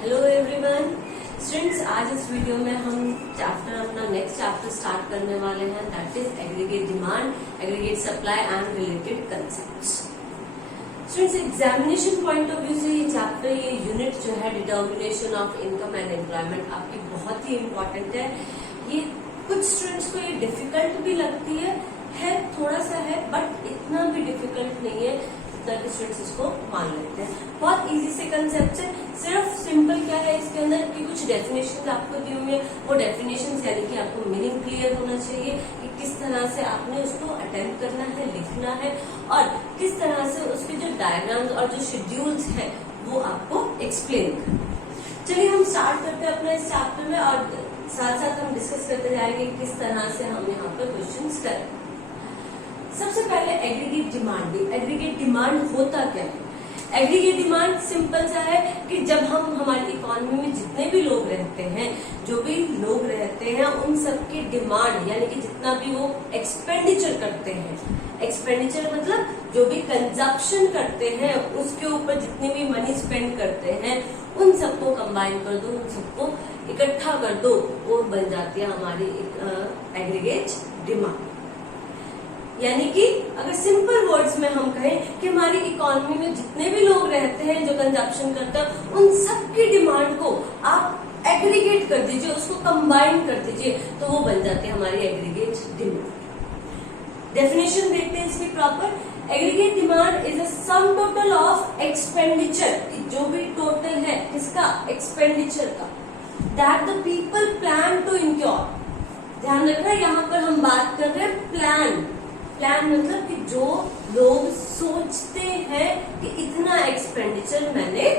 Hello everyone students, आज इस video में हम अपना नेक्स्ट चैप्टर स्टार्ट करने वाले हैं, that is aggregate demand, aggregate supply and related concepts. Students, examination point of view से ये चैप्टर, ये यूनिट जो है determination of income and employment, आपकी बहुत ही इम्पोर्टेंट है। ये कुछ स्टूडेंट्स को ये डिफिकल्ट भी लगती है थोड़ा सा है, बट इतना भी डिफिकल्ट नहीं है जितना स्टूडेंट्स इसको मान लेते हैं। बहुत इजी से कंसेप्ट है, सिर्फ सिंपल क्या है इसके अंदर कि कुछ डेफिनेशन आपको दी हुई है, वो डेफिनेशन यानी कि आपको मीनिंग क्लियर होना चाहिए कि किस तरह से आपने उसको अटेम्प्ट करना है, लिखना है, और किस तरह से उसके जो डायग्राम्स और जो शेड्यूल्स है वो आपको एक्सप्लेन करना। चलिए हम स्टार्ट करते हैं अपना इस चैप्टर में, और साथ साथ हम डिस्कस करते जाएंगे किस तरह से हम यहाँ पर क्वेश्चंस करें। सबसे पहले एग्रीगेट डिमांड। एग्रीगेट डिमांड होता क्या है? एग्रीगेट डिमांड सिंपल सा है कि जब हम हमारी इकोनॉमी में जितने भी लोग रहते हैं, जो भी लोग रहते हैं, उन सबकी डिमांड यानी कि जितना भी वो एक्सपेंडिचर करते हैं, एक्सपेंडिचर मतलब जो भी कंजप्शन करते हैं, उसके ऊपर जितनी भी मनी स्पेंड करते हैं, उन सबको कंबाइन कर दो, उन सबको इकट्ठा कर दो, वो बन जाती है हमारी एग्रीगेट डिमांड। यानी कि अगर सिंपल वर्ड्स में हम कहें कि हमारी इकोनॉमी में जितने भी लोग रहते हैं जो कंजप्शन करते हैं, उन सबकी डिमांड को आप एग्रीगेट कर दीजिए, उसको कंबाइन कर दीजिए, तो वो बन जाती है हमारी एग्रीगेट डिमांड। डेफिनेशन देखते हैं इसकी proper. Aggregate demand is a sum total of expenditure, जो भी टोटल है किसका, एक्सपेंडिचर का, that the people plan to incur. ध्यान रखना यहाँ पर हम बात कर रहे हैं प्लान मतलब कि जो लोग सोचते हैं कि इतना एक्सपेंडिचर मैंने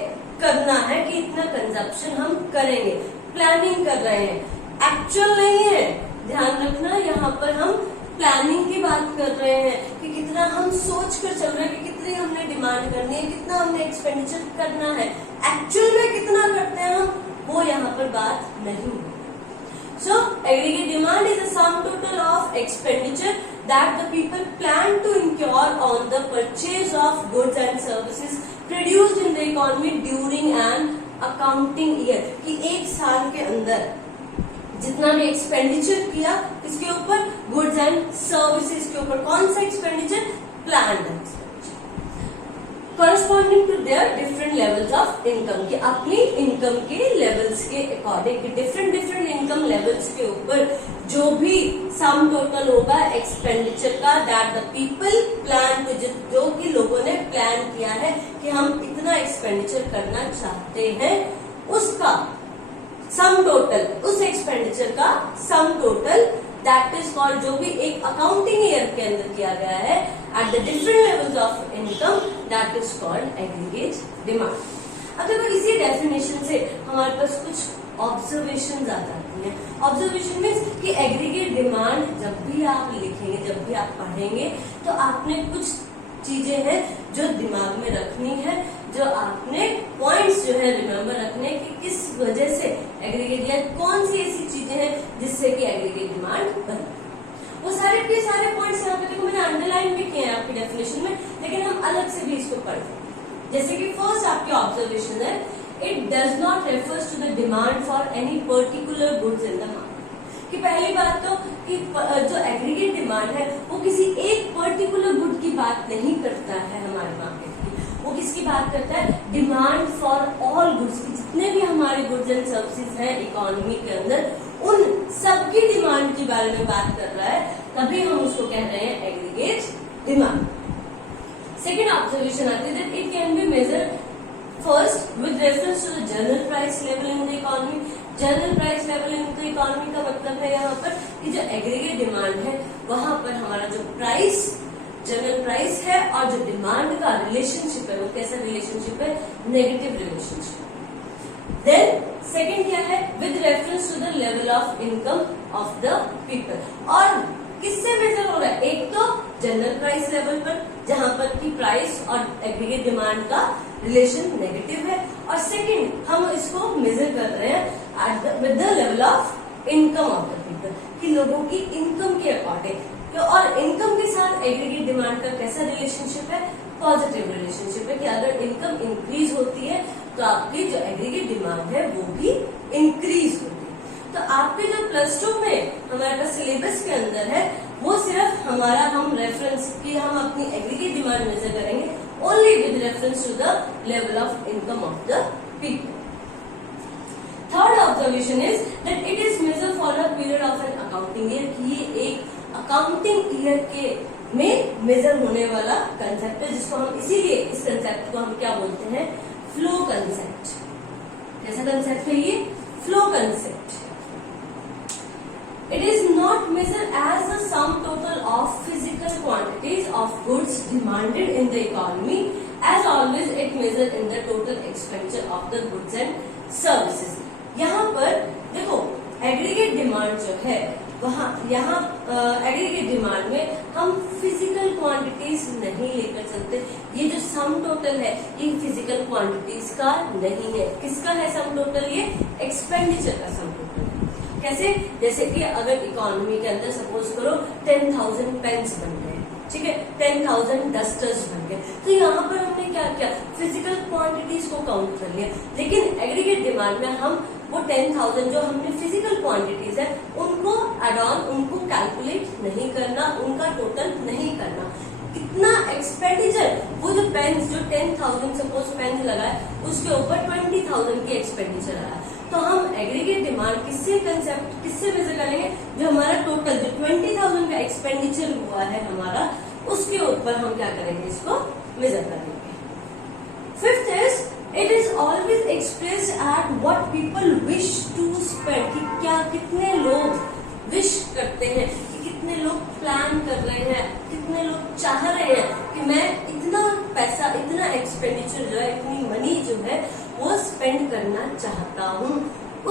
करना है, कि इतना कंजप्शन हम करेंगे, प्लानिंग कर रहे हैं, एक्चुअल नहीं है। ध्यान रखना यहाँ पर हम प्लानिंग की बात कर रहे हैं कि कितना हम सोच कर चल रहे हैं कि कितनी हमने डिमांड करनी है, कितना हमने एक्सपेंडिचर करना है, एक्चुअल में कितना करते हैं हम, वो यहाँ पर बात नहीं है। So, aggregate demand is a sum total of expenditure that the people plan to incur on the purchase of goods and services produced in the economy during an accounting year। कि एक साल के अंदर जितना भी एक्सपेंडिचर किया, इसके ऊपर गुड्स एंड सर्विसेज के ऊपर, कौन सा expenditure, planned corresponding to their different levels of income, कि अपनी इनकम के लेवल्स के अकॉर्डिंग डिफरेंट इनकम लेवल्स के ऊपर जो भी सम टोटल होगा एक्सपेंडिचर का, that the people plan to, जो कि लोगों ने प्लान किया है कि हम इतना एक्सपेंडिचर करना चाहते हैं, उसका सम टोटल, उस एक्सपेंडिचर का sum total, that is called, जो भी एक अकाउंटिंग ईयर के अंदर किया गया है at the different levels of income, that is called aggregate demand. अब देखो इसी डेफिनेशन से हमारे पास कुछ ऑब्जर्वेशन आ जाती हैं। ऑब्जर्वेशन मीन्स कि एग्रीगेट डिमांड जब भी आप लिखेंगे, जब भी आप पढ़ेंगे, तो आपने कुछ चीजें हैं जो दिमाग में रखनी है, जो आपने पॉइंट्स जो है रिमेम्बर रखने कि किस वजह से एग्रीगेट, या कौन सी ऐसी चीजें हैं जिससे कि एग्रीगेट डिमांड बने। वो सारे के सारे पॉइंट्स यहाँ पे देखो मैंने अंडरलाइन भी किए हैं आपकी डेफिनेशन में, लेकिन हम अलग से भी इसको पढ़ते। जैसे कि फर्स्ट आपकी ऑब्जर्वेशन है, it does not refers to the demand for any particular goods in the market. कि पहली बात तो कि जो एग्रीगेट डिमांड है वो किसी एक पर्टिकुलर गुड की बात नहीं करता है हमारे मार्केट की, वो किसकी बात करता है, डिमांड फॉर ऑल गुड्स, की जितने भी हमारे गुड्स एंड सर्विसेज हैं इकोनॉमी के अंदर, उन सबकी डिमांड के बारे में बात कर रहा है, तभी हम उसको कह रहे हैं एग्रीगेट डिमांड। सेकेंड ऑब्जर्वेशन आती है that it can be measured first with reference to the general price level in the economy. General price level in the economy का मतलब है यहाँ पर कि जो एग्रीगेट डिमांड है वहां पर हमारा जो प्राइस, जनरल प्राइस है, और जो डिमांड का रिलेशनशिप है, वो कैसा रिलेशनशिप है, नेगेटिव रिलेशनशिप। देन सेकेंड क्या है, with reference to the level of income of the people. और किससे मेजर हो रहा है, एक तो जनरल प्राइस लेवल पर, जहां पर की प्राइस और एग्रीगेट डिमांड का रिलेशन नेगेटिव है, और सेकंड हम इसको मेजर कर रहे हैं with the level of income of the people, कि लोगों की इनकम के अकॉर्डिंग, और इनकम के साथ एग्रीगेट डिमांड का कैसा रिलेशनशिप है, पॉजिटिव रिलेशनशिप है कि अगर इनकम इंक्रीज होती है तो आपकी जो एग्रीगेट डिमांड है डिमांड मेजर करेंगे only with reference to the level of income of the people. Third observation is that it is measure for a period of an accounting year, कि ये एक अकाउंटिंग ईयर के में major होने वाला concept है, जिसको हम इसीलिए इस कंसेप्ट को हम क्या बोलते हैं, फ्लो कंसेप्ट। कैसा कंसेप्ट है ये, flow concept. It is not measured as the sum total of physical quantities of goods demanded in the economy. As always, it measured in the total expenditure of the goods and services. यहाँ पर देखो aggregate demand जो है वहाँ यहाँ aggregate demand में हम physical quantities नहीं लेकर चलते। ये जो सम टोटल है ये फिजिकल क्वांटिटीज का नहीं है। किसका है सम टोटल, ये एक्सपेंडिचर का सम टोटल। कैसे, जैसे कि अगर इकोनॉमी के अंदर सपोज करो 10,000 पेन्स बन गए, ठीक है, 10,000 डस्टर्स बन गए, तो यहाँ पर हमने क्या किया, फिजिकल क्वांटिटीज को काउंट कर लिया। लेकिन एग्रीगेट डिमांड में हम वो 10,000 जो हमने फिजिकल क्वांटिटीज है उनको एड ऑन, उनको कैलकुलेट नहीं करना, उनका टोटल नहीं करना। कितना एक्सपेंडिचर, वो जो पेन्स जो 10,000 सपोज पेन लगाए उसके ऊपर 20,000 की एक्सपेंडिचर आया, तो हम एग्रीगेट डिमांड किससे मेजर करेंगे, जो हमारा टोटल जो 20,000 का एक्सपेंडिचर हुआ है हमारा, उसके ऊपर हम क्या करेंगे, इसको मेजर करेंगे। Fifth is it is always expressed at what people wish to spend, कि क्या कितने लोग विश करते हैं, कि कितने लोग प्लान कर रहे हैं, कितने लोग चाह रहे हैं कि मैं इतना पैसा, इतना एक्सपेंडिचर जो है, इतनी मनी जो है वो स्पेंड करना चाहता हूँ।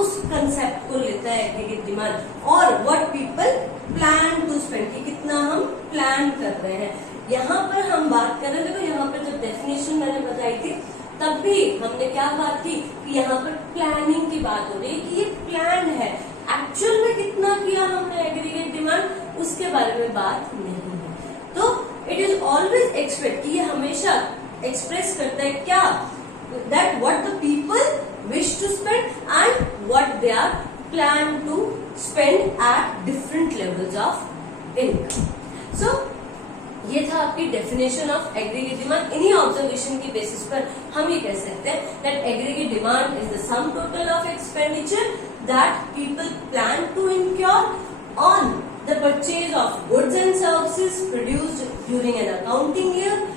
उस कंसेप्ट को लेता है एग्रीगेट डिमांड। और what people plan to spend, कि कितना हम प्लान कर रहे हैं। यहाँ पर हम बात कर रहे हैं, देखो यहाँ पर जब डेफिनेशन मैंने बताई थी तब भी हमने क्या बात की कि यहाँ पर प्लानिंग की बात हो रही है कि ये प्लान है, एक्चुअल में कितना किया हमने एग्रीगेट डिमांड उसके बारे में बात नहीं है। तो इट इज ऑलवेज एक्सपेक्ट, कि ये हमेशा एक्सप्रेस करता है क्या, that what the people wish to spend and what they are plan to spend at different levels of income. So ये था आपकी डेफिनेशन ऑफ एग्रीगेट डिमांड। इन्हीं ऑब्जर्वेशन की बेसिस पर हम ये कह सकते हैं that aggregate demand is the sum total of expenditure that people plan to incur on the purchase of goods and services produced during an accounting year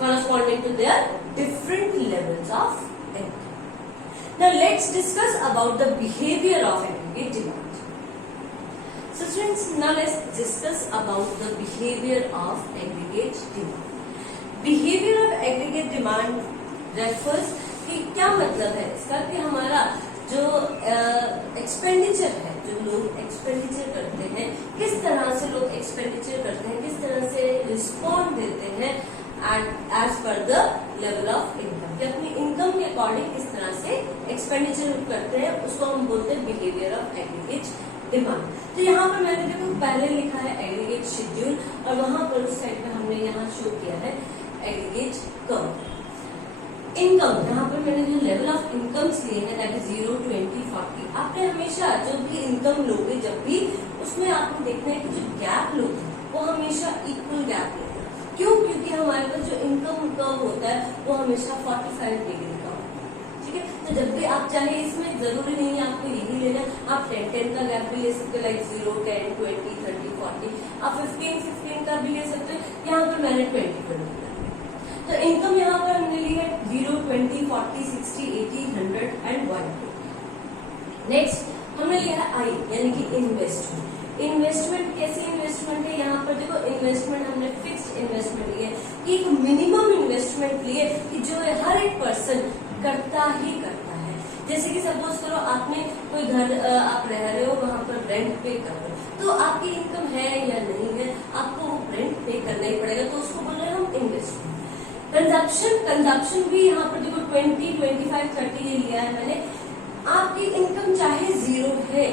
corresponding to their different levels of income. Now let's discuss about the behavior of aggregate demand. So friends, now let's discuss about the behavior of aggregate demand. Behavior of aggregate demand refers कि क्या मतलब है इसका, कि हमारा जो expenditure है, जो लोग एक्सपेंडिचर करते हैं, किस तरह से लोग एक्सपेंडिचर करते हैं, किस तरह से रिस्पॉन्ड देते हैं as per the level of income, कि अपनी इनकम के अकॉर्डिंग किस तरह से एक्सपेंडिचर करते हैं, उसको हम बोलते हैं बिहेवियर ऑफ एग्रीगेट डिमांड। तो यहाँ पर मैंने देखो पहले लिखा है एग्रीगेट शेड्यूल और वहां पर उस साइड पे हमने यहाँ शो किया है एग्रीगेट कर्व। इनकम, यहाँ पर मैंने जो लेवल ऑफ इनकम्स लिए हैं दैट इज 0, 20, 40। आपने हमेशा जो भी इनकम लोगे जब भी उसमें आपको देखना है कि जो गैप लोगे वो हमेशा इक्वल गैप लोगे। क्यों? क्योंकि हमारे पास जो इनकम कर्व होता है वो हमेशा 45 डिग्री का होता है, ठीक है। तो जब भी आप चाहे, इसमें जरूरी नहीं है आपको यही लेना, आप 10 का गैप भी ले सकते हो, लाइक 0, 10, 20, 30, 40। आप 15 का भी ले सकते हो। यहाँ पर मैंने 20 कर दिया। तो इनकम यहाँ पर हमने ली है 0, 20, 40, 60, 80, 100 एंड 100। नेक्स्ट हमने लिया है आई, यानी कि इन्वेस्टमेंट। इन्वेस्टमेंट कैसे इन्वेस्टमेंट है, यहाँ पर देखो इन्वेस्टमेंट हमने फिक्स्ड इन्वेस्टमेंट ली है, एक मिनिमम इन्वेस्टमेंट लिए कि जो हर एक पर्सन करता ही करता है। जैसे कि सपोज करो आपने कोई घर आप रह रहे हो, वहां पर रेंट पे कर रहे हो, तो आपकी इनकम है या नहीं है, आपको वो रेंट पे करना ही पड़ेगा, तो उसको बोल रहे हैं हम इन्वेस्टमेंट। कंजप्शन भी यहाँ पर देखो 20, 25, 30 ये लिया है मैंने। आपकी इनकम चाहे 0 है,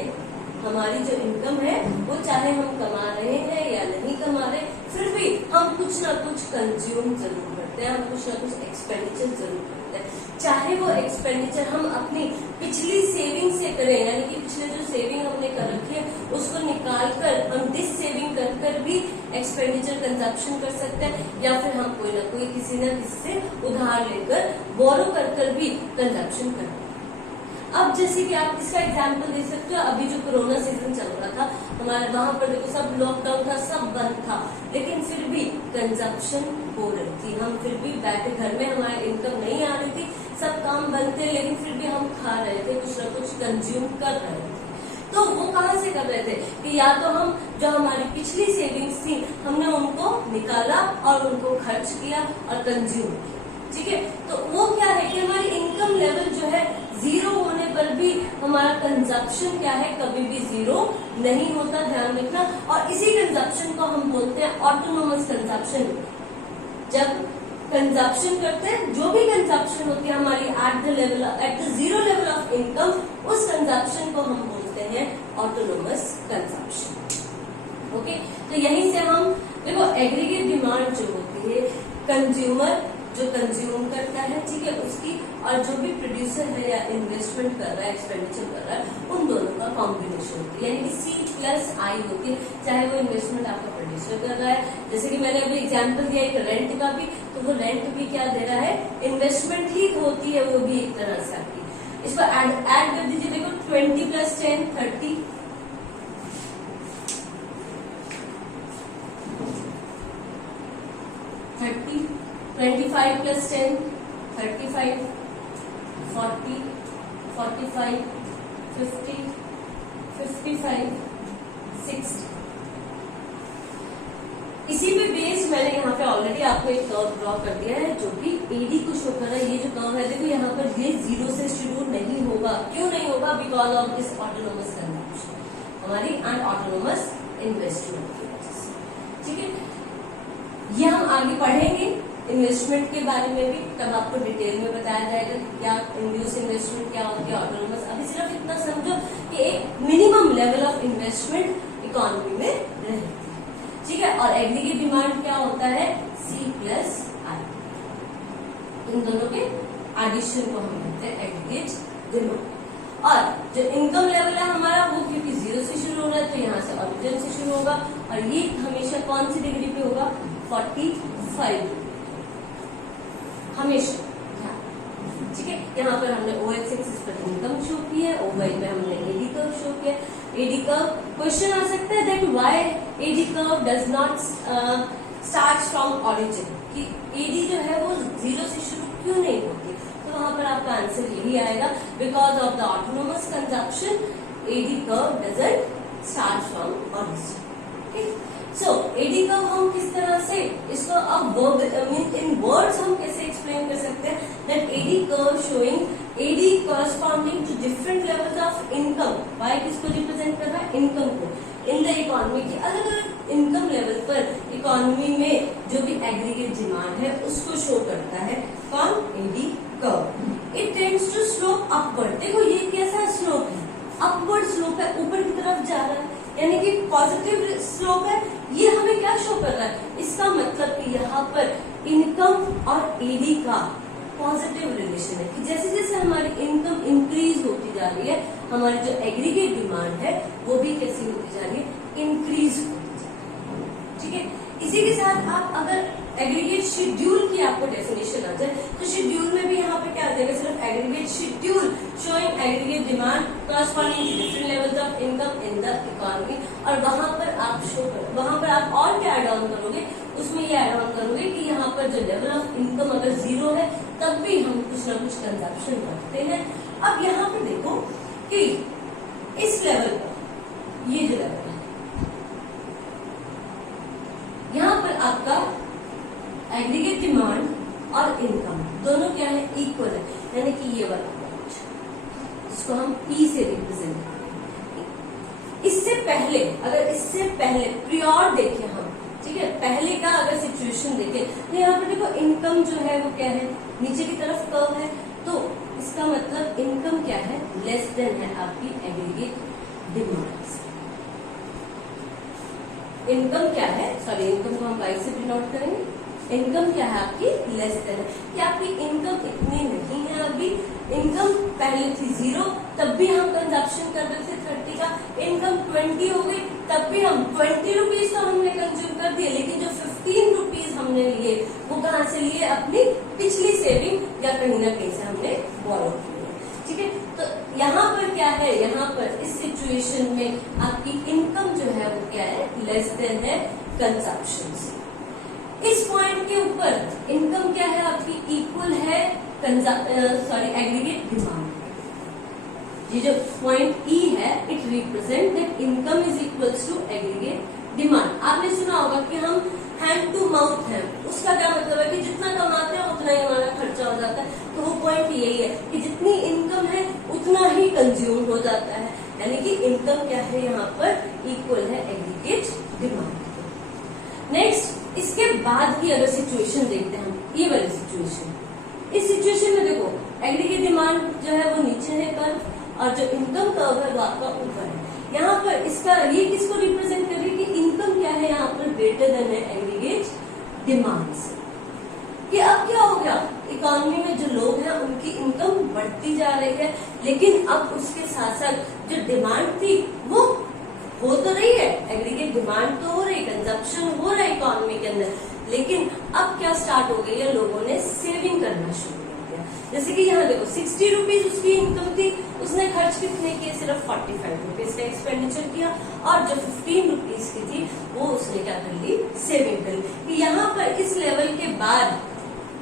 हमारी जो इनकम है वो चाहे हम कमा रहे हैं या नहीं कमा रहे, फिर भी हम कुछ ना कुछ कंज्यूम जरूर करते हैं, हम कुछ ना कुछ एक्सपेंडिचर जरूर करते हैं। चाहे वो एक्सपेंडिचर हम अपनी पिछली सेविंग से करें, यानी कि पिछले जो सेविंग हमने कर रखी है उसको निकाल कर हम डिस सेविंग कर भी एक्सपेंडिचर कंजप्शन कर सकते हैं, या फिर हम कोई ना कोई किसी न किसी से उधार लेकर बोरो कर भी कंजप्शन करते हैं। अब जैसे कि आप इसका एग्जाम्पल दे सकते हो, अभी जो कोरोना सीजन चल रहा था हमारे वहां पर देखो सब लॉकडाउन था, सब बंद था, लेकिन फिर भी कंजप्शन हो रही थी। हम फिर भी बैठे घर में, हमारी इनकम नहीं आ रही थी, सब काम बंद थे, लेकिन फिर भी हम खा रहे थे, कुछ ना कुछ कंज्यूम कर रहे थे। तो वो कहाँ से कर रहे थे कि या तो हम जो हमारी पिछली सेविंग्स थी हमने उनको निकाला और उनको खर्च किया और कंज्यूम किया। ठीक है, तो वो क्या है कि हमारी इनकम लेवल जो है जीरो होने पर भी हमारा कंजप्शन क्या है, कभी भी जीरो नहीं होता, ध्यान रखना। और इसी कंजप्शन को हम बोलते हैं ऑटोनोमस कंजप्शन। जब कंजप्शन करते हैं, जो भी कंजप्शन होती है हमारी at the zero level of income, उस कंजप्शन को हम बोलते हैं ऑटोनोमस कंजप्शन। ओके, तो यहीं से हम देखो एग्रीगेट डिमांड जो होती है, कंज्यूमर जो कंज्यूम करता है, ठीक है, उसकी, और जो भी प्रोड्यूसर है या इन्वेस्टमेंट कर रहा है, एक्सपेंडिचर कर रहा है, उन दोनों का कॉम्बिनेशन होती है, यानी कि C+I होती है। चाहे वो इन्वेस्टमेंट आपका प्रोड्यूसर कर रहा है, जैसे कि मैंने अभी एग्जांपल दिया एक रेंट का भी, तो वो रेंट भी क्या दे रहा है, इन्वेस्टमेंट ही होती है, वो भी एक तरह से आपकी। इसको ऐड कर दीजिए, देखो 20 + 10 30, 25 + 10 35, 40, 45, 50, 55, 60। इसी पे बेस मैंने यहाँ पे ऑलरेडी आपको एक कर्व ड्रॉ कर दिया है जो कि एडी को शो कर रहा है। ये जो कर्व है देखो यहाँ पर ये जीरो से शुरू नहीं होगा। क्यों नहीं होगा? Because of this autonomous consumption, हमारी अनऑटोनोमस इन्वेस्टमेंट की वजह से। ठीक है, ये हम आगे पढ़ेंगे इन्वेस्टमेंट के बारे में भी, तब आपको डिटेल में बताया जाएगा कि क्या इंड्यूस इन्वेस्टमेंट क्या होती है, ऑटोनोमस। अभी सिर्फ इतना समझो कि एक minimum level of investment economy में रहती है। ठीक है, और एग्रीगेट डिमांड क्या होता है? C+I। इन दोनों के एडिशन को हम कहते हैं एग्रीगेट डिमांड। और जो इनकम लेवल है हमारा, वो क्योंकि जीरो से शुरू हो रहा है तो यहाँ से ओरिजिन से शुरू होगा, और ये हमेशा कौन सी डिग्री पे होगा? 45 हमेशा। ठीक है, यहाँ पर हमने OX एक्सिस पर इनकम शो की है, OY पे हमने एडी कर्व शो किया। एडी कर्व क्वेश्चन आ सकता है that why AD curve does not start from origin, कि एडी जो है वो जीरो से शुरू क्यों नहीं होती? तो वहां पर आपका आंसर यही आएगा, because of the autonomous consumption AD curve doesn't start from origin. So AD curve हम किस तरह से इसको अब इन वर्ड्स हम कैसे एक्सप्लेन कर सकते हैं? That AD curve showing AD corresponding to different levels of income. Y किसको रिप्रेजेंट कर रहा है? इनकम को। इन द इकोनॉमी की अलग अलग इनकम लेवल पर इकोनॉमी में जो भी एग्रीगेट डिमांड है उसको शो करता है। कौन? AD curve. It tends to slope upward. देखो ये कैसा स्लोप है? अपवर्ड स्लोप है, ऊपर की तरफ जा रहा है, यानी कि पॉजिटिव स्लोप है। ये हमें क्या शो कर रहा है? इसका मतलब कि यहाँ पर इनकम और एडी का पॉजिटिव रिलेशन है, कि जैसे जैसे हमारी इनकम इंक्रीज होती जा रही है, हमारी जो एग्रीगेट डिमांड है वो भी कैसी होती जा रही है? इंक्रीज होती जा रही है। ठीक है, इसी के साथ आप अगर एग्रीगेट शेड्यूल की आपको डेफिनेशन आ जाए तो शेड्यूल में भी यहाँ पे क्या आ जाएगा? सिर्फ aggregate schedule showing aggregate demand corresponding to different levels of income in the economy. और वहां पर आप वहां पर आप और क्या एड ऑन करोगे? उसमें ये एड ऑन करोगे कि यहाँ पर जो लेवल ऑफ इनकम अगर जीरो है तब भी हम कुछ ना कुछ कंजप्शन करते हैं। अब यहाँ पर देखो कि इस लेवल पर, ये जो लेवल है, यहाँ पर आपका एग्रीगेट डिमांड और इनकम दोनों क्या है? इक्वल है, यानी कि ये वाला जिसको हम P से रिप्रेजेंट करते हैं। इससे पहले, अगर इससे पहले प्रियोर देखें हम, ठीक है, पहले का अगर सिचुएशन देखें तो यहाँ पर देखो इनकम जो है वो क्या है? नीचे की तरफ कर्व है, तो इसका मतलब इनकम क्या है? लेस देन है आपकी एग्रीगेट डिमांड। इनकम क्या है? सॉरी, इनकम को हम Y से डिनोट करेंगे। इनकम क्या है आपकी? लेस देन है, कि आपकी इनकम इतनी नहीं है। अभी इनकम पहले थी जीरो, तब भी हम कंजप्शन कर रहे थे 30 का। इनकम 20 हो गई तब भी हम 20 रुपीज तो हमने कंज्यूम कर दिए, लेकिन जो 15 रुपीज हमने लिए वो कहाँ से लिए? अपनी पिछली सेविंग या कहीं ना कहीं से हमने बोरो किए। ठीक है, तो यहाँ पर क्या है, यहाँ पर इस सिचुएशन में आपकी इनकम जो है वो क्या है? लेस देन है कंजप्शन से। इस पॉइंट के ऊपर इनकम क्या है आपकी? इक्वल है एग्रीगेट डिमांड। ये जो पॉइंट ई है, it represent that income is equals to aggregate demand. आपने सुना होगा कि हम हैंड टू माउथ है, उसका क्या मतलब है कि जितना कमाते हैं उतना ही हमारा खर्चा हो जाता है। तो वो पॉइंट यही है कि जितनी इनकम है उतना ही कंज्यूम हो जाता है, यानी कि इनकम क्या है यहाँ पर? इक्वल है एग्रीगेट डिमांड। नेक्स्ट, इसके बाद की अगर सिचुएशन देखते हैं हम, ये वाली सिचुएशन, इस सिचुएशन में देखो एग्रीगेट डिमांड जो है वो नीचे है कर्व, और जो इनकम कर्व है वो आपका ऊपर है। यहाँ पर इसका ये किसको रिप्रेजेंट कर रही है कि इनकम क्या है यहाँ पर? ग्रेटर देन है एग्रीगेट डिमांड से। कि अब क्या हो गया, इकोनॉमी में जो लोग हैं उनकी इनकम बढ़ती जा रही है, लेकिन अब उसके साथ साथ जो डिमांड थी वो हो तो रही है, एग्रीगेट डिमांड तो हो रही, कंजप्शन हो रहा है इकोनॉमी के अंदर, लेकिन अब क्या स्टार्ट हो गई है? लोगों ने सेविंग करना शुरू कर दिया। जैसे कि यहाँ देखो 60 रुपीज उसकी इनकम थी, उसने खर्च कितने किए? सिर्फ 45 रुपीज का एक्सपेंडिचर किया, और जो 15 रुपीज की थी वो उसने क्या कर ली? सेविंग कर ली। यहाँ पर इस लेवल के बाद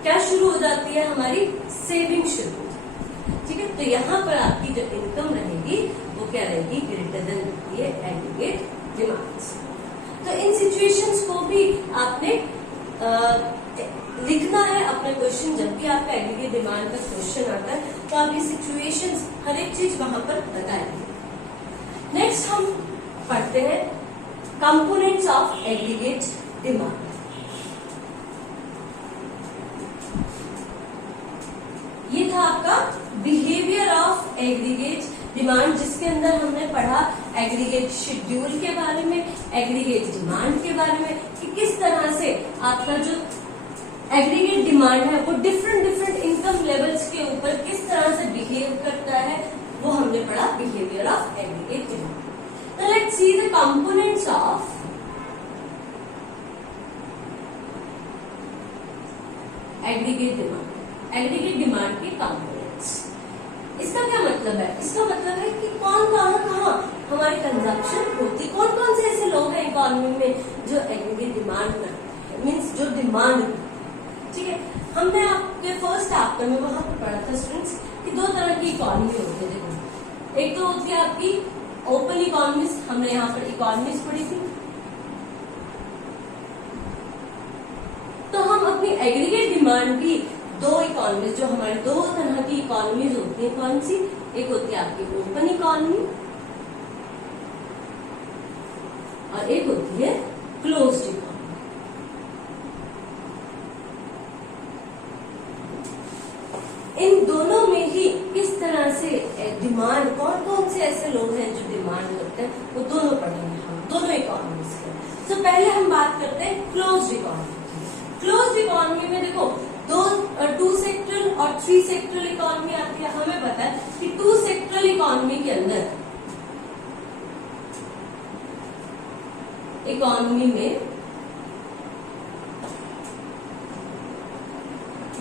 क्या शुरू हो जाती है? हमारी सेविंग शुरू हो जाती है। ठीक है, तो यहाँ पर आपकी जो इनकम रहेगी वो क्या रहेगी? ग्रेटर देन रहती है एग्रीगेट डिमांड्स। तो इन सिचुएशंस को भी आपने लिखना है अपने क्वेश्चन। जब भी आपका एग्रीगेट डिमांड का क्वेश्चन आता है तो आप ये सिचुएशंस हर एक चीज वहां पर बताएंगे। नेक्स्ट हम पढ़ते हैं कंपोनेंट्स ऑफ एग्रीगेट डिमांड। ये था आपका बिहेवियर ऑफ एग्रीगेट डिमांड, जिसके अंदर हमने पढ़ा एग्रीगेट शेड्यूल के बारे में, एग्रीगेट डिमांड के बारे में, कि किस तरह से आपका जो एग्रीगेट डिमांड है वो डिफरेंट इनकम लेवल्स के ऊपर किस तरह से बिहेव करता है, वो हमने पढ़ा बिहेवियर ऑफ एग्रीगेट डिमांड। तो let's see the components of aggregate demand. Aggregate demand के कंपोनेंट्स, इसका क्या मतलब है? इसका मतलब है कि कौन कहाँ हमारी कंजप्शन होती, कौन कौन से ऐसे लोग हैं इकोनॉमी में जो एग्रीगेट डिमांड करते हैं, मीन्स जो डिमांड। ठीक है, हमने आपके फर्स्ट चैप्टर में वहां पर पढ़ा था स्टूडेंट्स कि दो तरह की इकोनॉमी होती है। देखो, एक तो होती है आपकी ओपन इकोनॉमीज, हमने यहाँ पर इकोनॉमीज पढ़ी थी। तो हम अपनी एग्रीगेट डिमांड की दो इकोनॉमीज, जो हमारी दो तरह की इकोनॉमीज होती है, कौन सी? एक होती है आपकी ओपन इकोनॉमी और एक होती है क्लोज्ड इकोनॉमी। इन दोनों में ही किस तरह से डिमांड, कौन कौन से ऐसे लोग हैं जो डिमांड करते हैं, वो दोनों पढ़ेंगे हम, दोनों इकोनॉमीज के। तो पहले हम बात करते हैं क्लोज्ड इकोनॉमी। क्लोज्ड इकोनॉमी में देखो टू सेक्टरल और 3 सेक्टरल इकोनॉमी आती है। हमें पता है कि 2 सेक्टरल इकोनॉमी के अंदर इकोनॉमी में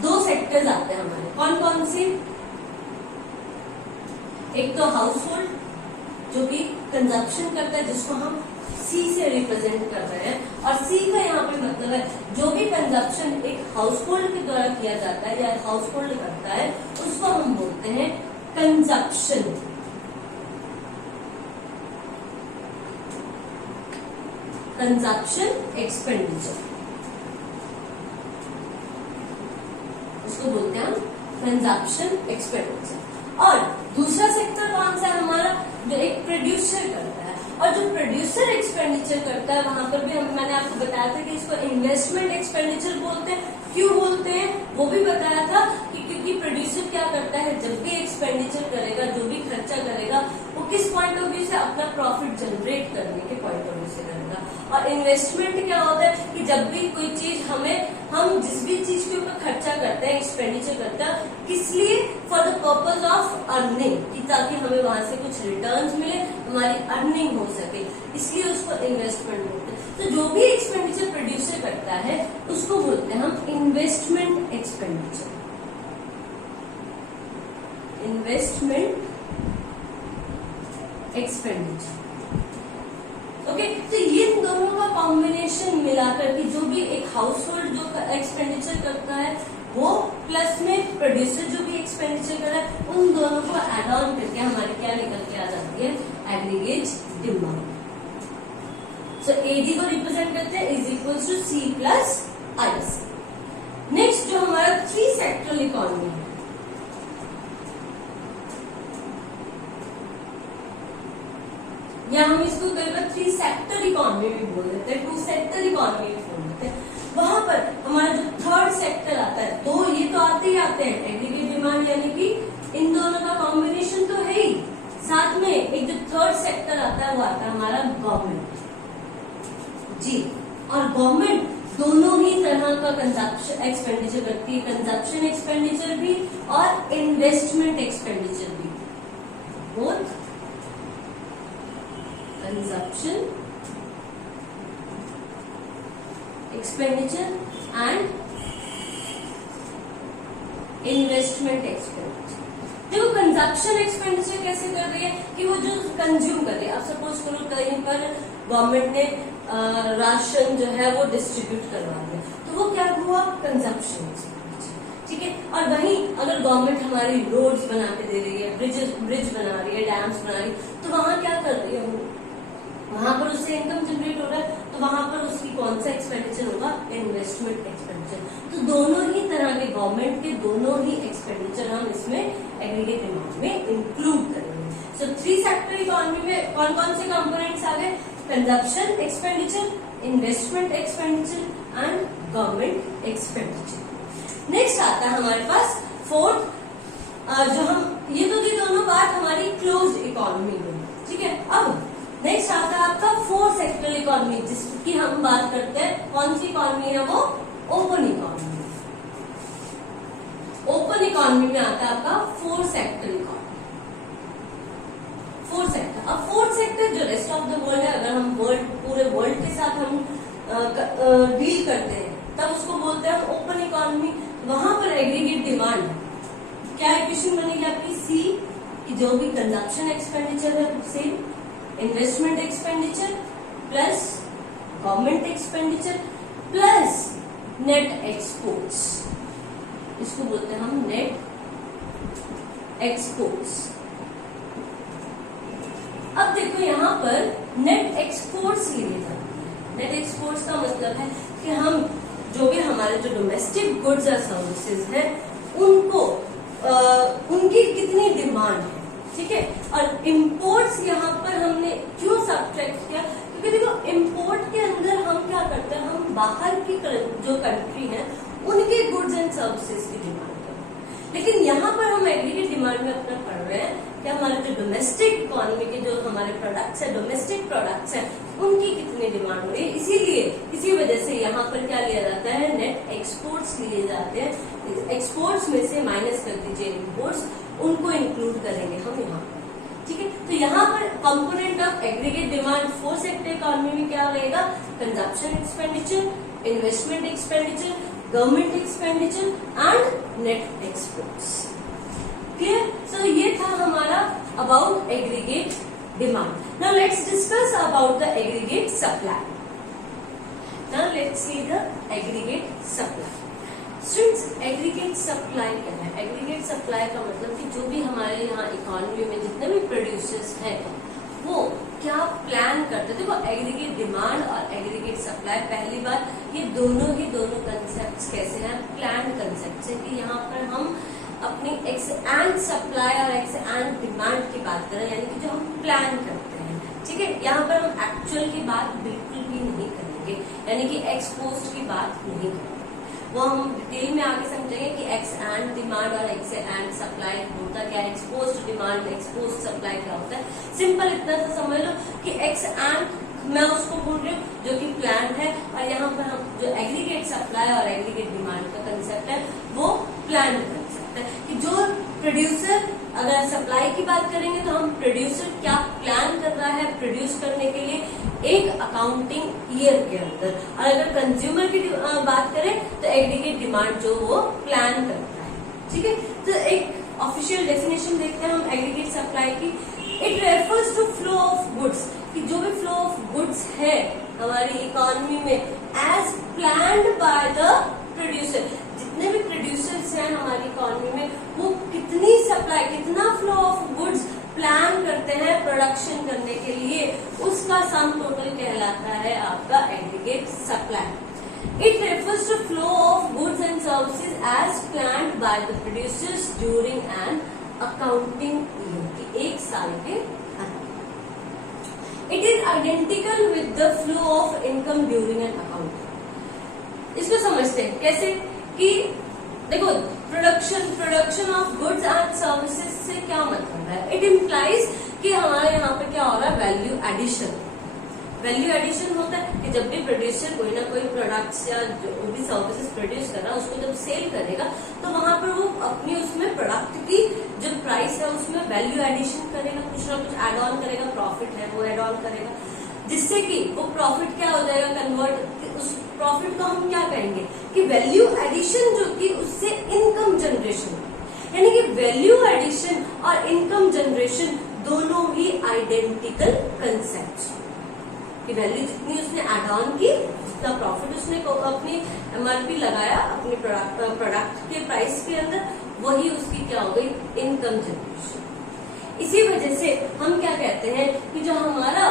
2 सेक्टर्स आते हैं हमारे, कौन कौन से? एक तो हाउस होल्ड जो कि कंजप्शन करता है, जिसको हम सी से रिप्रेजेंट कर रहे हैं, और सी का यहाँ पे मतलब है जो भी कंजप्शन एक हाउस होल्ड के द्वारा किया जाता है या हाउस होल्ड करता है उसको हम बोलते हैं कंजप्शन। कंजप्शन एक्सपेंडिचर, उसको बोलते हैं हम कंजप्शन एक्सपेंडिचर। और दूसरा सेक्टर कौन सा है हमारा? जो एक प्रोड्यूसर करता है, और जो प्रोड्यूसर एक्सपेंडिचर करता है वहां पर भी मैंने आपको बताया था कि इसको इन्वेस्टमेंट एक्सपेंडिचर बोलते हैं। क्यों बोलते हैं वो भी बताया था कि क्योंकि प्रोड्यूसर क्या करता है, जब भी एक्सपेंडिचर करेगा, जो भी खर्चा करेगा, वो किस पॉइंट ऑफ व्यू से? अपना प्रॉफिट जनरेट करने के पॉइंट ऑफ व्यू से करेगा। और इन्वेस्टमेंट क्या होता है कि जब भी कोई चीज हम जिस भी चीज के ऊपर खर्चा करते हैं, एक्सपेंडिचर करते हैं, किस लिए? For the purpose of earning, कि ताकि हमें वहां से कुछ रिटर्न्स मिले, हमारी अर्निंग हो सके, इसलिए उसको इन्वेस्टमेंट बोलते हैं। तो जो भी एक्सपेंडिचर प्रोड्यूसर करता है उसको बोलते हैं हम investment expenditure. Investment expenditure, okay. तो ये दोनों का कॉम्बिनेशन मिलाकर कि जो भी एक हाउस होल्ड जो एक्सपेंडिचर करता है वो प्लस में प्रोड्यूसर जो भी एक्सपेंडिचर कर रहा है, उन दोनों को एड ऑन करके हमारी क्या निकल के आ जाती है? Aggregate demand. सो एडी को रिप्रेजेंट करते हैं is equals to C plus I C. Next जो हमारा 3 सेक्टरल इकोनॉमी है, या हम इसको कई बार 3 सेक्टर इकोनॉमी भी बोल देते हैं, 2 सेक्टर इकोनॉमी भी बोल देते हैं। वहां पर हमारा जो 3rd सेक्टर आता है, तो ये तो आते ही आते हैं एग्रीगेट डिमांड, यानी कि इन दोनों का कॉम्बिनेशन तो है ही, साथ में एक जो 3rd सेक्टर आता है वो आता है हमारा गवर्नमेंट जी। और गवर्नमेंट दोनों ही तरह का कंजप्शन एक्सपेंडिचर करती है, कंजप्शन एक्सपेंडिचर भी और इन्वेस्टमेंट एक्सपेंडिचर भी, both consumption expenditure and investment expenditure। देखो कंजप्शन एक्सपेंडिचर कैसे कर रही है कि वो जो कंज्यूम कर रही है, अब सपोज करो कहीं पर गवर्नमेंट ने राशन जो है वो डिस्ट्रीब्यूट करवा दिया, तो वो क्या हुआ? कंजप्शन एक्सपेंडिचर, ठीक है। और वहीं अगर गवर्नमेंट हमारी रोड्स बना के दे रही है, ब्रिज बना रही है, डैम्स बना रही है, तो वहां क्या कर रही है? वहां पर उससे इनकम जनरेट हो रहा है, तो वहां पर उसकी कौन सा एक्सपेंडिचर होगा? Investment expenditure. तो दोनों ही तरह के गवर्नमेंट के दोनों ही एक्सपेंडिचर हम इसमें एग्रीगेट डिमांड में इंक्लूड करेंगे। सो 3 सेक्टर इकोनॉमी में कौन कौन से कंपोनेंट्स आ गए? Consumption expenditure, investment expenditure and government expenditure. Next आता है हमारे पास 4th, जो हम ये तो थी दोनों बात हमारी क्लोज इकोनॉमी में, ठीक है। अब नेक्स्ट आता है आपका 4th सेक्टर इकोनॉमी, जिसकी हम बात करते हैं। कौन सी इकोनॉमी है वो? Open economy. ओपन इकोनॉमी में आता है आपका 4th sector economy, 4th sector. अब 4th सेक्टर जो रेस्ट ऑफ द वर्ल्ड है, अगर हम पूरे वर्ल्ड के साथ हम डील करते हैं तब उसको बोलते हैं ओपन इकोनॉमी। वहां पर एग्रीगेट डिमांड क्या इक्वेशन बनेगी आपकी? सी की जो भी कंजप्शन एक्सपेंडिचर है same, investment expenditure plus government expenditure plus net exports, इसको बोलते हैं हम नेट एक्सपोर्ट्स। अब देखो यहाँ पर नेट एक्सपोर्ट्स लिए जाते हैं। नेट एक्सपोर्ट्स का मतलब है कि हम जो भी हमारे जो डोमेस्टिक गुड्स और सर्विसेज हैं उनको उनकी कितनी डिमांड है, ठीक है। और इम्पोर्ट्स यहाँ पर हमने क्यों सब्ट्रैक्ट किया? क्योंकि देखो इम्पोर्ट के अंदर हम क्या करते हैं? हम बाहर की जो कंट्री है उनके गुड्स एंड सर्विसेज की डिमांड करते हैं, लेकिन यहाँ पर हम एग्रीगेट डिमांड में अपना पढ़ रहे हैं कि हमारे जो डोमेस्टिक इकोनॉमी के जो हमारे प्रोडक्ट्स है, डोमेस्टिक प्रोडक्ट्स हैं, उनकी कितनी डिमांड हो रही है। इसीलिए इसी वजह से यहाँ पर क्या लिया जाता है? नेट एक्सपोर्ट्स लिए जाते हैं। एक्सपोर्ट्स में से माइनस कर दीजिए इम्पोर्ट्स, उनको इंक्लूड करेंगे हम यहाँ, ठीक है। तो यहाँ पर component of aggregate demand 4th sector economy में क्या रहेगा? Consumption expenditure, investment expenditure, government expenditure and net exports. Clear? So ये था हमारा about aggregate demand. Now let's discuss about the aggregate supply. Now let's see the aggregate supply. Students, aggregate supply क्या है? Aggregate supply का मतलब कि जो भी हमारे यहाँ इकोनॉमी में जितने भी प्रोड्यूसर्स हैं वो क्या प्लान करते हैं। देखो एग्रीगेट डिमांड और एग्रीगेट सप्लाई, पहली बार ये दोनों कंसेप्ट कैसे हैं? प्लान कंसेप्ट है कि यहाँ पर हम अपनी एक्स एंड सप्लाई और एक्स एंड डिमांड की बात करें, यानी कि जो हम प्लान करते हैं, ठीक है। यहाँ पर हम एक्चुअल की बात बिल्कुल भी नहीं करेंगे, यानी कि एक्सपोज्ड की बात नहीं करेंगे। वो हम डिटेल में आगे समझेंगे कि एक्स एंड डिमांड और एक्स एंड सप्लाई होता क्या है, एक्सपोज्ड डिमांड एक्सपोज्ड सप्लाई क्या होता है। सिंपल इतना सा समझ लो कि एक्स एंड मैं उसको बोल रही हूँ जो कि प्लान है, और यहाँ पर हम जो एग्रीगेट सप्लाई और एग्रीगेट डिमांड का कंसेप्ट है वो प्लान कंसेप्ट है कि जो प्रोड्यूसर, अगर सप्लाई की बात करेंगे तो हम प्रोड्यूसर क्या प्लान कर रहा है प्रोड्यूस करने के लिए एक अकाउंटिंग ईयर के अंदर, और अगर कंज्यूमर की बात करें तो एग्रीगेट डिमांड जो वो प्लान करता है। ठीक है, तो एक ऑफिशियल डेफिनेशन देखते हैं हम एग्रीगेट सप्लाई की। It refers to flow of goods, कि जो भी फ्लो ऑफ गुड्स है हमारी इकोनॉमी में as planned by the producer, जितने भी प्रोड्यूसर्स हैं हमारी इकोनॉमी में वो कितनी सप्लाई, कितना फ्लो ऑफ गुड्स प्लान करते हैं प्रोडक्शन करने के लिए, उसका सम टोटल कहलाता है आपका aggregate supply. It refers to flow of goods and services as planned by the producers during an accounting year, की एक साल के अंदर। It is identical with the flow of income during an accounting. इसको समझते हैं कैसे कि देखो production of goods and services से क्या मतलब है, इट इम्प्लाइज कि हमारे यहाँ पे क्या हो रहा है, वैल्यू एडिशन। वैल्यू एडिशन होता है कि जब भी प्रोड्यूसर कोई ना कोई प्रोडक्ट्स या जो भी सर्विसेज प्रोड्यूस कर रहा है उसको जब सेल करेगा तो वहां पर वो अपनी उसमें प्रोडक्ट की जो प्राइस है उसमें वैल्यू एडिशन करेगा, कुछ ना कुछ एड ऑन करेगा, प्रॉफिट है वो एड ऑन करेगा, जिससे कि वो प्रॉफिट क्या हो जाएगा, कन्वर्ट, उस प्रॉफिट को हम क्या कहेंगे कि वैल्यू एडिशन, जो कि उससे इनकम जनरेशन, यानी कि वैल्यू एडिशन और इनकम जनरेशन दोनों ही आइडेंटिकल कंसेप्ट, कि वैल्यू जितनी उसने एड ऑन की, जितना प्रॉफिट उसने अपनी एमआरपी लगाया अपनी प्रोडक्ट के प्राइस के अंदर, वही उसकी क्या हो गई, इनकम जनरेशन। इसी वजह से हम क्या कहते हैं कि जो हमारा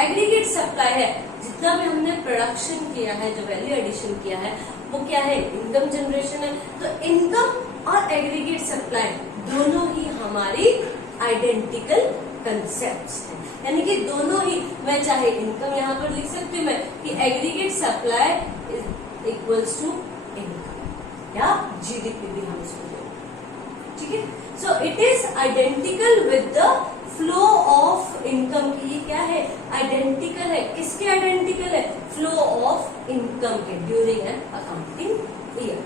एग्रीगेट सप्लाई है, जितना भी हमने प्रोडक्शन किया है, जो वैल्यू एडिशन किया है, वो क्या है, इनकम जनरेशन है। तो इनकम और एग्रीगेट सप्लाई दोनों ही हमारी आइडेंटिकल कंसेप्ट्स हैं, यानी कि दोनों ही, मैं चाहे इनकम यहाँ पर लिख सकती हूँ मैं कि aggregate supply is equals to income, या जीडीपी भी हम इसको बोलते हैं। ठीक है, so it is identical with the flow of income की। ये क्या है, आइडेंटिकल है, किसके आइडेंटिकल है, फ्लो ऑफ इनकम के during an accounting year.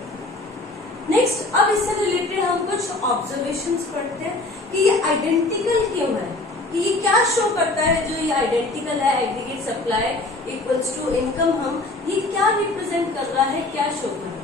Next, अब इससे रिलेटेड हम कुछ ऑब्जर्वेशंस पढ़ते हैं कि ये आइडेंटिकल क्यों है, कि ये क्या शो करता है, जो ये आइडेंटिकल है aggregate supply equals to income, हम ये क्या रिप्रेजेंट कर रहा है, क्या शो कर रहा है।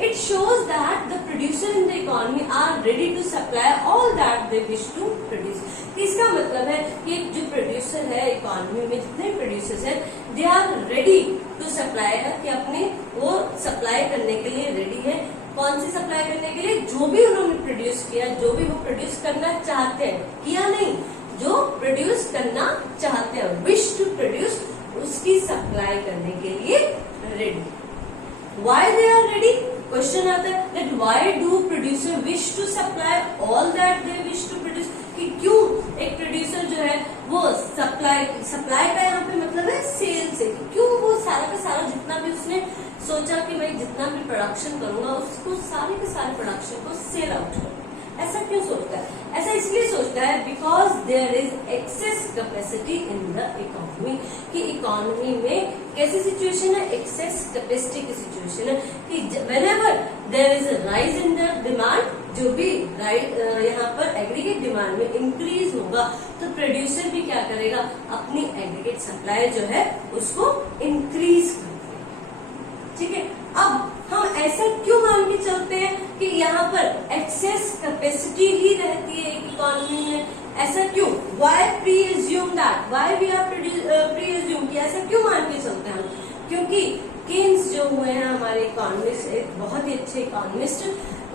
It shows that the producer in the economy are ready to supply all that they wish to produce. इसका मतलब है कि जो प्रोड्यूसर है इकोनॉमी में, जितने प्रोड्यूसर्स हैं, they are ready to supply, है कि अपने वो सप्लाई करने के लिए रेडी है। कौन सी सप्लाई करने के लिए, जो भी उन्होंने प्रोड्यूस किया, जो भी वो प्रोड्यूस करना चाहते हैं, किया नहीं, जो प्रोड्यूस करना चाहते हैं, विश टू प्रोड्यूस, उसकी सप्लाई करने के लिए ready. Why they are ready, question आता है that why do producer wish to supply all that they wish to produce, कि क्यों एक प्रोड्यूसर जो है वो सप्लाई का यहाँ पे मतलब है सेल से, क्यों वो सारा का सारा जितना भी उसने सोचा कि मैं जितना भी प्रोडक्शन करूंगा उसको सारे के सारे प्रोडक्शन को सेल आउट करूंगा, ऐसा क्यों सोचता है, ऐसा इसलिए सोचता है because there is excess capacity in the economy, कि इकोनॉमी में कैसी सिचुएशन है, एक्सेस कैपेसिटी की सिचुएशन है, कि whenever there is a rise in the demand, जो भी यहाँ पर एग्रीगेट डिमांड में इंक्रीज होगा तो प्रोड्यूसर भी क्या करेगा, अपनी एग्रीगेट सप्लाई जो है उसको इंक्रीज करेगा। ठीक है, अब हम ऐसा क्यों मान के चलते हैं कि यहाँ पर एक्सेस कैपेसिटी ही रहती है इकोनॉमी में, ऐसा क्यों, why presume that, why we are presume, ऐसा क्यों मान के चलते हैं हम, क्योंकि केन्स जो हुए हैं हमारे इकोनॉमिस्ट, एक बहुत ही अच्छे इकोनॉमिस्ट,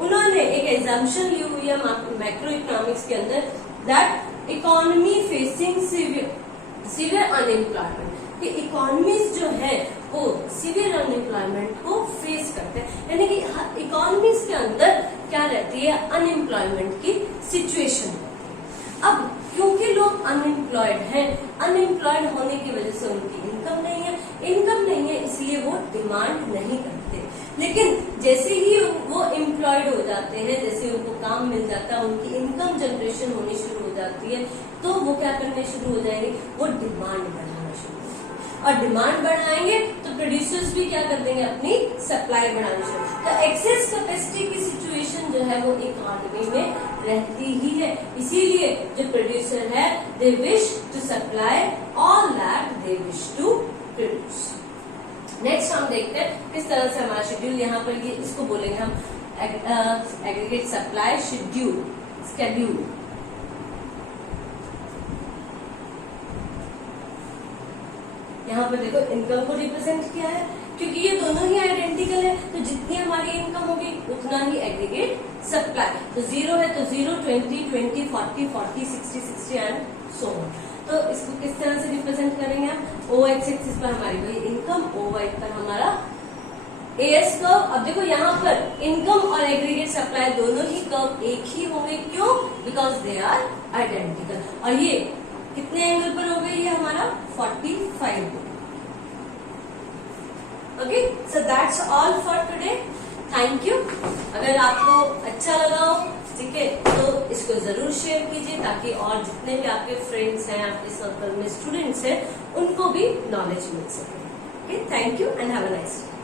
उन्होंने एक एग्जाम्पशन ली हुई है मैक्रो इकोनॉमिक्स के अंदर, that economy facing severe unemployment, कि इकोनॉमीज जो है वो सीवियर अनएम्प्लॉयमेंट को फेस करते हैं, यानी कि इकोनॉमीज के अंदर क्या रहती है, अनएम्प्लॉयमेंट की सिचुएशन रहती है। अब क्योंकि लोग अनएम्प्लॉयड हैं, अनएम्प्लॉयड होने की वजह से उनकी इनकम नहीं है, इसलिए वो डिमांड नहीं करते, लेकिन जैसे ही वो एम्प्लॉयड हो जाते हैं, जैसे उनको काम मिल जाता है, उनकी इनकम जनरेशन होनी शुरू हो जाती है, तो वो क्या करने शुरू हो जाएंगे, वो डिमांड बढ़ाना शुरू होगी, और डिमांड बढ़ाएंगे तो प्रोड्यूसर्स भी क्या कर देंगे, अपनी सप्लाई बढ़ाना शुरू। तो एक्सेस कैपेसिटी की सिचुएशन जो है वो इकोनॉमी में रहती ही है, इसीलिए जो प्रोड्यूसर है they wish to supply all that they wish to produce. Next हम देखते हैं किस तरह से हमारा शेड्यूल, यहाँ पर ये इसको बोलेंगे हम एग्रीगेट सप्लाई शेड्यूल, स्केड्यूल। यहाँ पर देखो इनकम को रिप्रेजेंट किया है, क्योंकि ये दोनों ही आइडेंटिकल है, तो जितनी हमारी इनकम होगी उतना ही एग्रीगेट सप्लाई। तो 0 है तो 0, 20, 20, 40, 40, 60, 60 एंड सो ऑन। तो इसको किस तरह से रिप्रेजेंट करेंगे हम, ओ एक्स एक्सिस पर हमारी वही इनकम, ओ वाई पर हमारा एएस कर्व। अब देखो यहाँ पर इनकम और एग्रीगेट सप्लाई दोनों ही कर्व एक ही होंगे, क्यों, बिकॉज दे आर आइडेंटिकल। और ये कितने एंगल पर हो गए, ये हमारा 45 हो। Okay, so that's all for today, thank you. अगर आपको अच्छा लगा हो, ठीक है, तो इसको जरूर शेयर कीजिए, ताकि और जितने भी आपके फ्रेंड्स हैं, आपके सर्कल में स्टूडेंट्स हैं, उनको भी नॉलेज मिल सके। Okay, thank you and have a nice day.